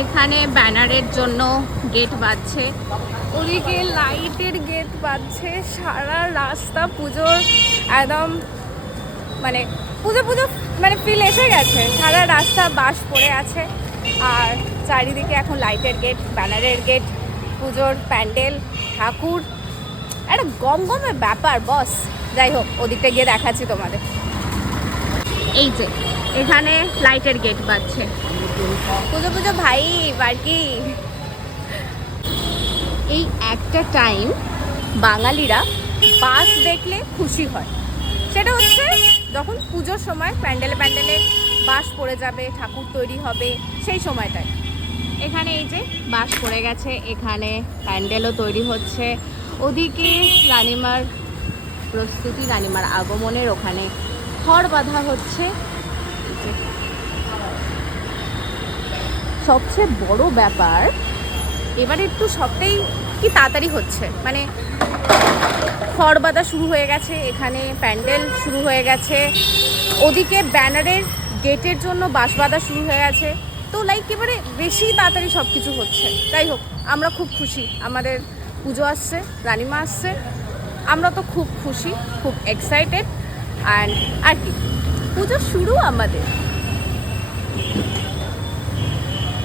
এখানে ব্যানারের জন্য গেট বাজছে, ওদিকে লাইটের গেট বাজছে। সারা রাস্তা পুজোর একদম মানে পুজো পুজো মানে ফিল এসে গেছে। সারা রাস্তা বাস পড়ে আছে আর চারিদিকে এখন লাইটের গেট, ব্যানারের গেট, পুজোর প্যান্ডেল, ঠাকুর, একটা গমগমে ব্যাপার বস। যাই হোক, ওদিকটা গিয়ে দেখাচ্ছি তোমাদের। এই যে এখানে লাইটের গেট বাজছে, পুজো পুজো ভাই বাকি। এই একটা টাইম বাঙালিরা বাস দেখলে খুশি হয়, সেটা হচ্ছে যখন পুজোর সময় প্যান্ডেলে প্যান্ডেলে বাস পড়ে যাবে, ঠাকুর তৈরি হবে, সেই সময়টায়। এখানে এই যে বাস পড়ে গেছে, এখানে প্যান্ডেলও তৈরি হচ্ছে, ওদিকে রানিমার প্রস্তুতি, রানিমার আগমনের ওখানে খড় বাঁধা হচ্ছে। সবচেয়ে বড় ব্যাপার এবার একটু সবটাই কি তাড়াতাড়ি হচ্ছে, মানে খড় বাঁধা শুরু হয়ে গেছে, এখানে প্যান্ডেল শুরু হয়ে গেছে, ওদিকে ব্যানারের গেটের জন্য বাঁশ বাঁধা শুরু হয়ে গেছে। তো লাইক এবারে বেশি তাড়াতাড়ি সব কিছু হচ্ছে। যাই হোক, আমরা খুব খুশি, আমাদের পুজো আসছে, রানিমা আসছে, আমরা তো খুব খুশি, খুব এক্সাইটেড। অ্যান্ড আর কি, পুজো শুরু আমাদের।